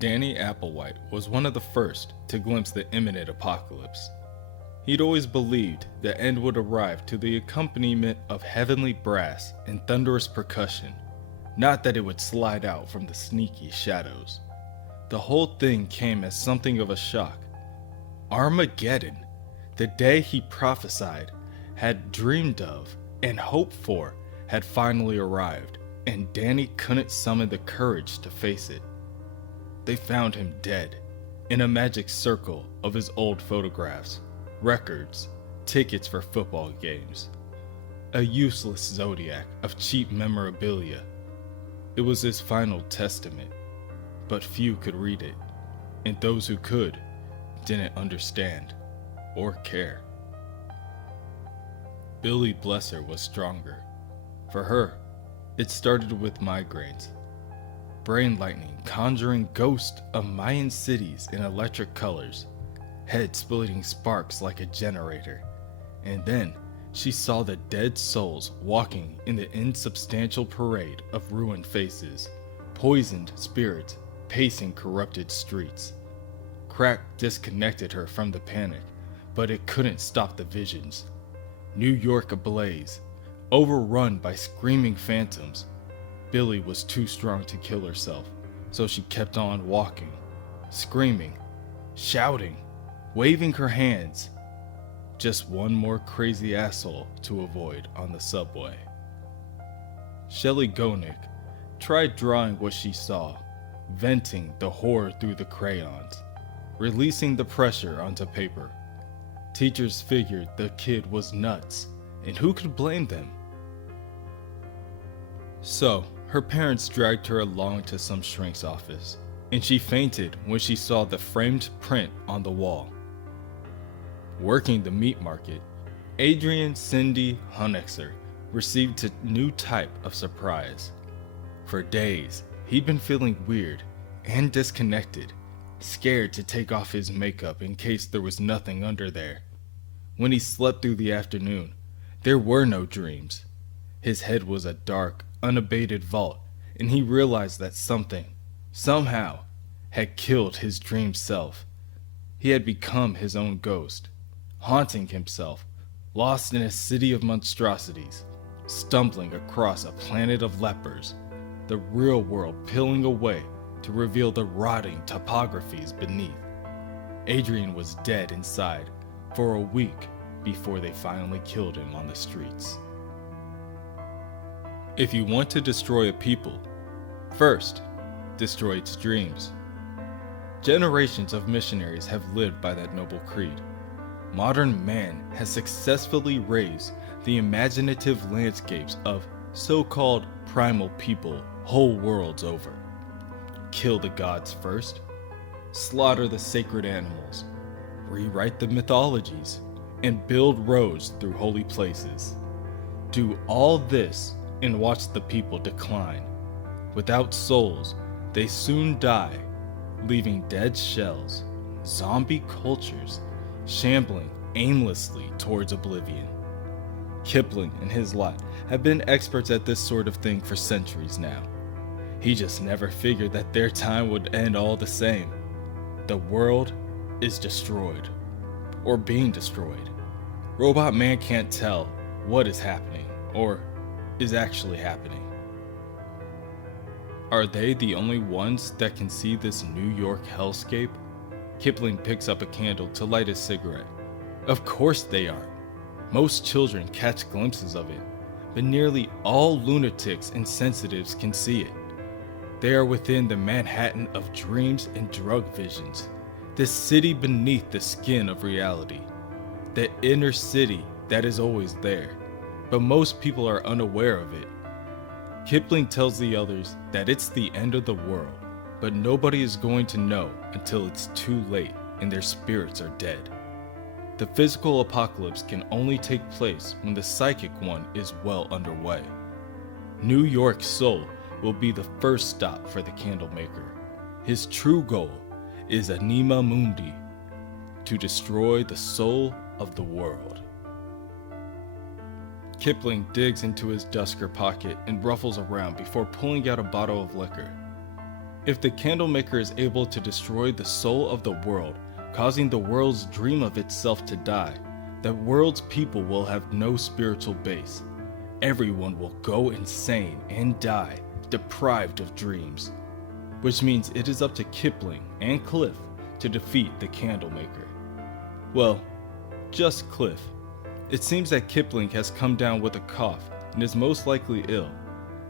Danny Applewhite was one of the first to glimpse the imminent apocalypse. He'd always believed the end would arrive to the accompaniment of heavenly brass and thunderous percussion, not that it would slide out from the sneaky shadows. The whole thing came as something of a shock. Armageddon, the day he prophesied, had dreamed of, and hoped for, had finally arrived, and Danny couldn't summon the courage to face it. They found him dead, in a magic circle of his old photographs, records, tickets for football games. A useless zodiac of cheap memorabilia. It was his final testament, but few could read it, and those who could didn't understand or care. Billy Blesser was stronger. For her, it started with migraines. Brain lightning conjuring ghosts of Mayan cities in electric colors, head splitting sparks like a generator, and then she saw the dead souls walking in the insubstantial parade of ruined faces, poisoned spirits pacing corrupted streets. Crack disconnected her from the panic, but it couldn't stop the visions. New York ablaze, overrun by screaming phantoms. Billy was too strong to kill herself, so she kept on walking, screaming, shouting, waving her hands. Just one more crazy asshole to avoid on the subway. Shelley Gonick tried drawing what she saw, venting the horror through the crayons, releasing the pressure onto paper. Teachers figured the kid was nuts, and who could blame them? So, her parents dragged her along to some shrink's office, and she fainted when she saw the framed print on the wall. Working the meat market, Adrian Cindy Honexer received a new type of surprise. For days, he'd been feeling weird and disconnected, scared to take off his makeup in case there was nothing under there. When he slept through the afternoon, there were no dreams. His head was a dark, unabated vault, and he realized that something, somehow, had killed his dream self. He had become his own ghost, haunting himself, lost in a city of monstrosities, stumbling across a planet of lepers, the real world peeling away to reveal the rotting topographies beneath. Adrian was dead inside for a week before they finally killed him on the streets. If you want to destroy a people, first, destroy its dreams. Generations of missionaries have lived by that noble creed. Modern man has successfully raised the imaginative landscapes of so-called primal people whole worlds over. Kill the gods first, slaughter the sacred animals, rewrite the mythologies, and build roads through holy places. Do all this and watch the people decline. Without souls, they soon die, leaving dead shells, zombie cultures, shambling aimlessly towards oblivion. Kipling and his lot have been experts at this sort of thing for centuries now. He just never figured that their time would end all the same. The world is destroyed, or being destroyed. Robot man can't tell what is happening, or is actually happening. Are they the only ones that can see this New York hellscape? Kipling picks up a candle to light his cigarette. Of course they are. Most children catch glimpses of it, but nearly all lunatics and sensitives can see it. They are within the Manhattan of dreams and drug visions, the city beneath the skin of reality, the inner city that is always there, but most people are unaware of it. Kipling tells the others that it's the end of the world, but nobody is going to know until it's too late and their spirits are dead. The physical apocalypse can only take place when the psychic one is well underway. New York's soul will be the first stop for the Candlemaker. His true goal is Anima Mundi, to destroy the soul of the world. Kipling digs into his duster pocket and ruffles around before pulling out a bottle of liquor. If the Candlemaker is able to destroy the soul of the world, causing the world's dream of itself to die, the world's people will have no spiritual base. Everyone will go insane and die, deprived of dreams. Which means it is up to Kipling and Cliff to defeat the Candlemaker. Well, just Cliff. It seems that Kipling has come down with a cough and is most likely ill.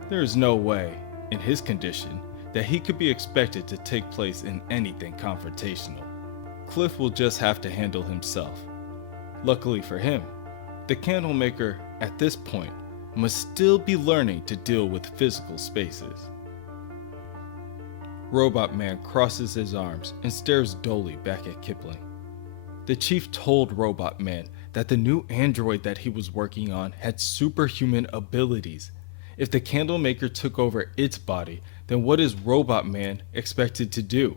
There is no way, in his condition, that he could be expected to take place in anything confrontational. Cliff will just have to handle himself. Luckily for him, the Candlemaker, at this point, must still be learning to deal with physical spaces. Robot Man crosses his arms and stares dully back at Kipling. The chief told Robot Man that the new android that he was working on had superhuman abilities. If the Candlemaker took over its body, then what is Robot Man expected to do?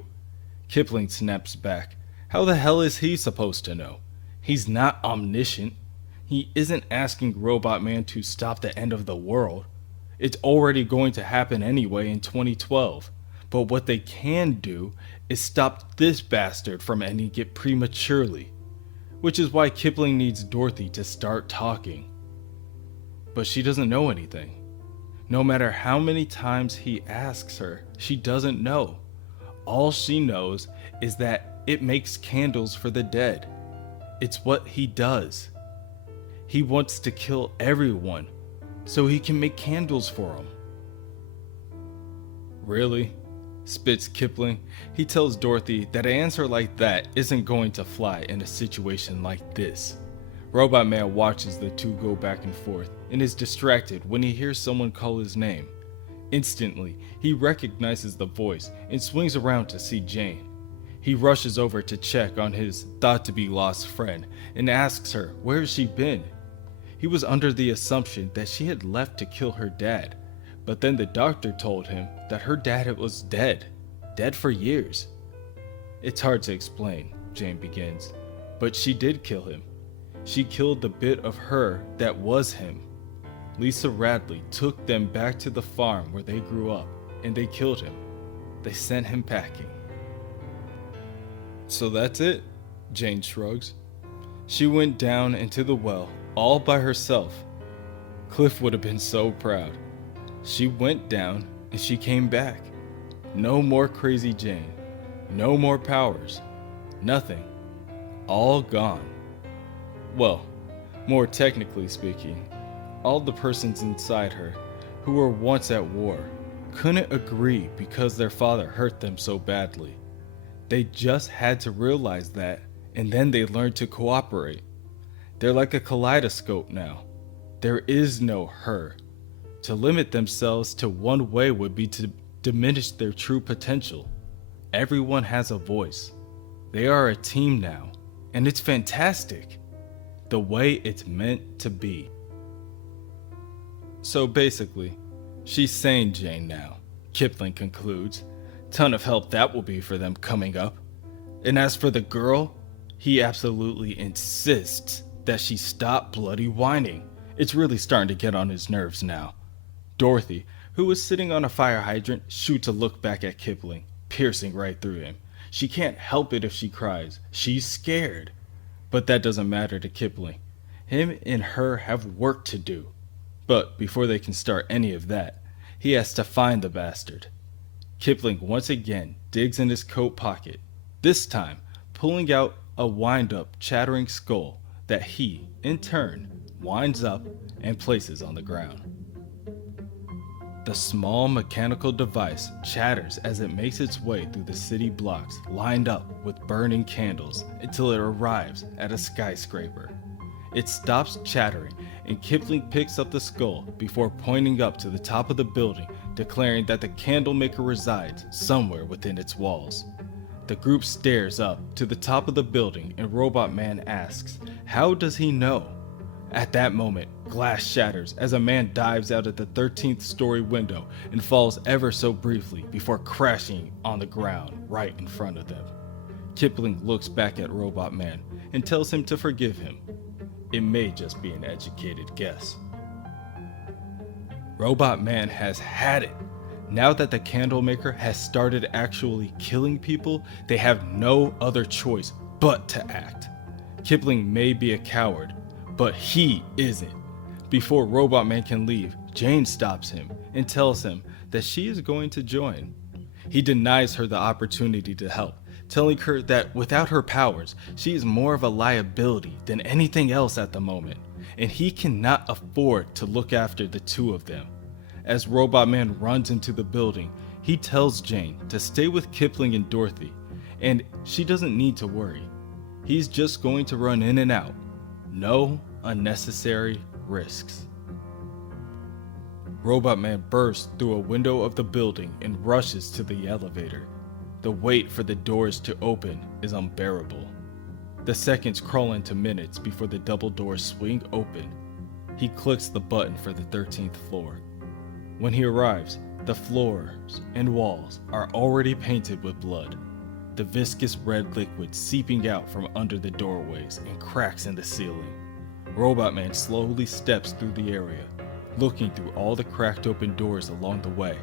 Kipling snaps back. How the hell is he supposed to know? He's not omniscient. He isn't asking Robot Man to stop the end of the world. It's already going to happen anyway in 2012. But what they can do is stop this bastard from ending it prematurely. Which is why Kipling needs Dorothy to start talking. But she doesn't know anything. No matter how many times he asks her, she doesn't know. All she knows is that it makes candles for the dead. It's what he does. He wants to kill everyone so he can make candles for them. Really? Spits Kipling. He tells Dorothy that an answer like that isn't going to fly in a situation like this. Robot Man watches the two go back and forth and is distracted when he hears someone call his name. Instantly, he recognizes the voice and swings around to see Jane. He rushes over to check on his thought-to-be-lost friend and asks her where she been. He was under the assumption that she had left to kill her dad, but then the doctor told him that her dad was dead for years. It's hard to explain, Jane begins, but she did kill him. She killed the bit of her that was him. Lisa Radley took them back to the farm where they grew up, and they killed him. They sent him packing. So that's it, Jane shrugs. She went down into the well all by herself. Cliff would have been so proud. She went down and she came back. No more crazy Jane. No more powers. Nothing. All gone. Well, more technically speaking, all the persons inside her who were once at war couldn't agree because their father hurt them so badly. They just had to realize that, and then they learned to cooperate. They're like a kaleidoscope now. There is no her. To limit themselves to one way would be to diminish their true potential. Everyone has a voice. They are a team now, and it's fantastic. The way it's meant to be. So basically, she's sane Jane now, Kipling concludes. Ton of help that will be for them coming up. And as for the girl, he absolutely insists that she stop bloody whining. It's really starting to get on his nerves now. Dorothy, who was sitting on a fire hydrant, shoots a look back at Kipling, piercing right through him. She can't help it if she cries. She's scared. But that doesn't matter to Kipling. Him and her have work to do. But before they can start any of that, he has to find the bastard. Kipling once again digs in his coat pocket, this time pulling out a wind-up, chattering skull that he, in turn, winds up and places on the ground. The small mechanical device chatters as it makes its way through the city blocks lined up with burning candles until it arrives at a skyscraper. It stops chattering and Kipling picks up the skull before pointing up to the top of the building, declaring that the Candlemaker resides somewhere within its walls. The group stares up to the top of the building and Robot Man asks, how does he know? At that moment, glass shatters as a man dives out at the 13th story window and falls ever so briefly before crashing on the ground right in front of them. Kipling looks back at Robot Man and tells him to forgive him. It may just be an educated guess. Robot Man has had it. Now that the Candlemaker has started actually killing people, they have no other choice but to act. Kipling may be a coward, but he isn't. Before Robot Man can leave, Jane stops him and tells him that she is going to join. He denies her the opportunity to help, telling her that without her powers, she is more of a liability than anything else at the moment, and he cannot afford to look after the two of them. As Robot Man runs into the building, he tells Jane to stay with Kipling and Dorothy, and she doesn't need to worry. He's just going to run in and out. No unnecessary risks. Robot Man bursts through a window of the building and rushes to the elevator. The wait for the doors to open is unbearable. The seconds crawl into minutes before the double doors swing open. He clicks the button for the 13th floor. When he arrives, the floors and walls are already painted with blood, the viscous red liquid seeping out from under the doorways and cracks in the ceiling. Robot Man slowly steps through the area, looking through all the cracked open doors along the way,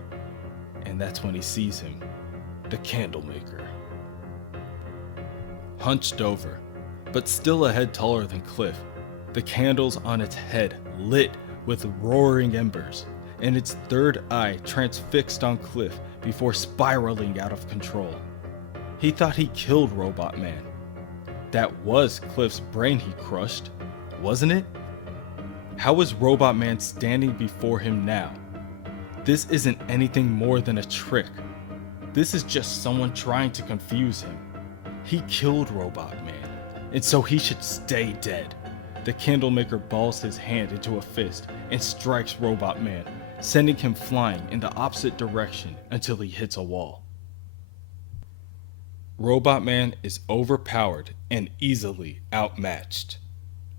and that's when he sees him, the Candlemaker. Hunched over, but still a head taller than Cliff, the candles on its head lit with roaring embers, and its third eye transfixed on Cliff before spiraling out of control. He thought he killed Robot Man. That was Cliff's brain he crushed, wasn't it? How was Robot Man standing before him now? This isn't anything more than a trick. This is just someone trying to confuse him. He killed Robot Man, and so he should stay dead. The Candlemaker balls his hand into a fist and strikes Robot Man, sending him flying in the opposite direction until he hits a wall. Robot Man is overpowered and easily outmatched.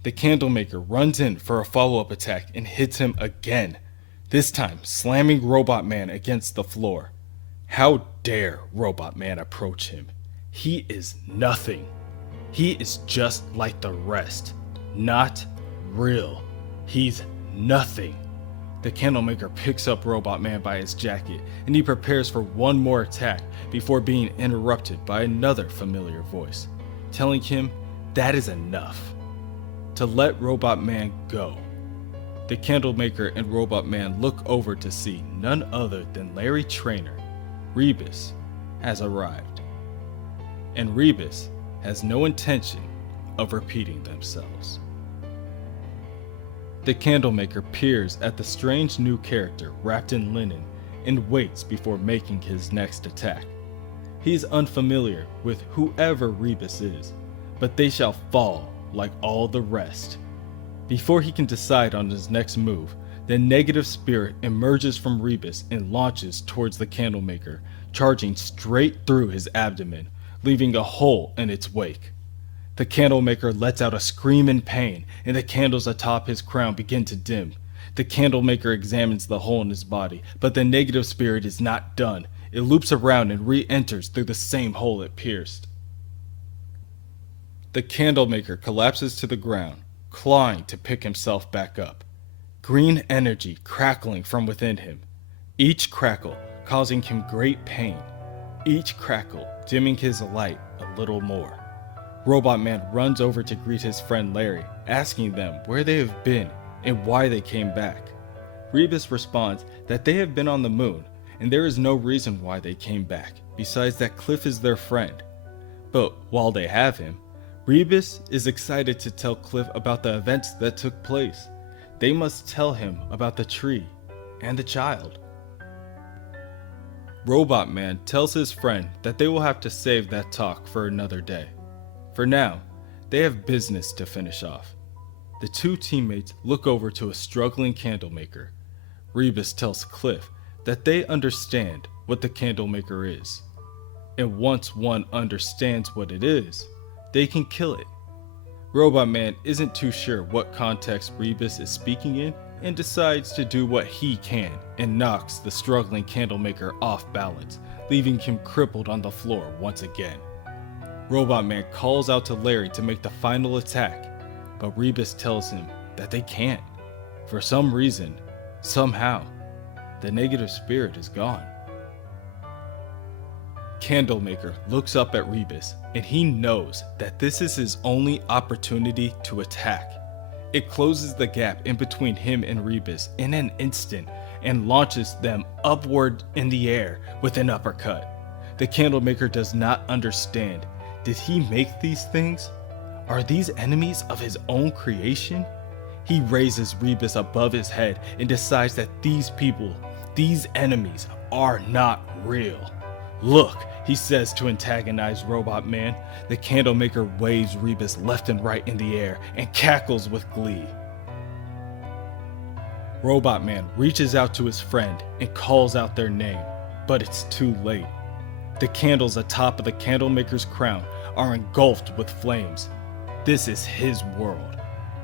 The Candlemaker runs in for a follow-up attack and hits him again, this time slamming Robot Man against the floor. How dare Robot Man approach him? He is nothing. He is just like the rest. Not real. He's nothing. The Candlemaker picks up Robot Man by his jacket, and he prepares for one more attack before being interrupted by another familiar voice, telling him that is enough. To let Robot Man go. The Candlemaker and Robot Man look over to see none other than Larry Trainer. Rebus has arrived. And Rebus has no intention of repeating themselves. The Candlemaker peers at the strange new character wrapped in linen and waits before making his next attack. He is unfamiliar with whoever Rebus is, but they shall fall like all the rest. Before he can decide on his next move, the negative spirit emerges from Rebus and launches towards the Candlemaker, charging straight through his abdomen, leaving a hole in its wake. The Candlemaker lets out a scream in pain, and the candles atop his crown begin to dim. The Candlemaker examines the hole in his body, but the negative spirit is not done. It loops around and re-enters through the same hole it pierced. The Candlemaker collapses to the ground, clawing to pick himself back up. Green energy crackling from within him, each crackle causing him great pain, each crackle dimming his light a little more. Robot Man runs over to greet his friend Larry, asking them where they have been and why they came back. Rebus responds that they have been on the moon, and there is no reason why they came back, besides that Cliff is their friend. But while they have him, Rebus is excited to tell Cliff about the events that took place. They must tell him about the tree and the child. Robot Man tells his friend that they will have to save that talk for another day. For now, they have business to finish off. The two teammates look over to a struggling Candlemaker. Rebus tells Cliff that they understand what the Candlemaker is, and once one understands what it is, they can kill it. Robot Man isn't too sure what context Rebus is speaking in and decides to do what he can and knocks the struggling Candlemaker off balance, leaving him crippled on the floor once again. Robot Man calls out to Larry to make the final attack, but Rebus tells him that they can't. For some reason, somehow, the negative spirit is gone. Candlemaker looks up at Rebus, and he knows that this is his only opportunity to attack. It closes the gap in between him and Rebus in an instant and launches them upward in the air with an uppercut. The Candlemaker does not understand. Did he make these things? Are these enemies of his own creation? He raises Rebus above his head and decides that these people, these enemies, are not real. Look, he says to antagonize Robot Man. The Candlemaker waves Rebus left and right in the air and cackles with glee. Robot Man reaches out to his friend and calls out their name, but it's too late. The candles atop of the Candlemaker's crown are engulfed with flames. This is his world.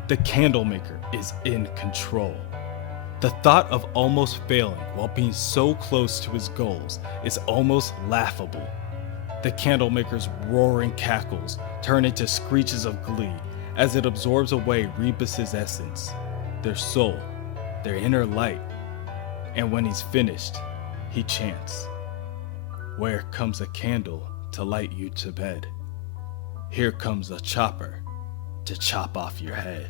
The Candlemaker is in control. The thought of almost failing while being so close to his goals is almost laughable. The Candlemaker's roaring cackles turn into screeches of glee as it absorbs away Rebus's essence, their soul, their inner light. And when he's finished, he chants, "Where comes a candle to light you to bed? Here comes a chopper to chop off your head."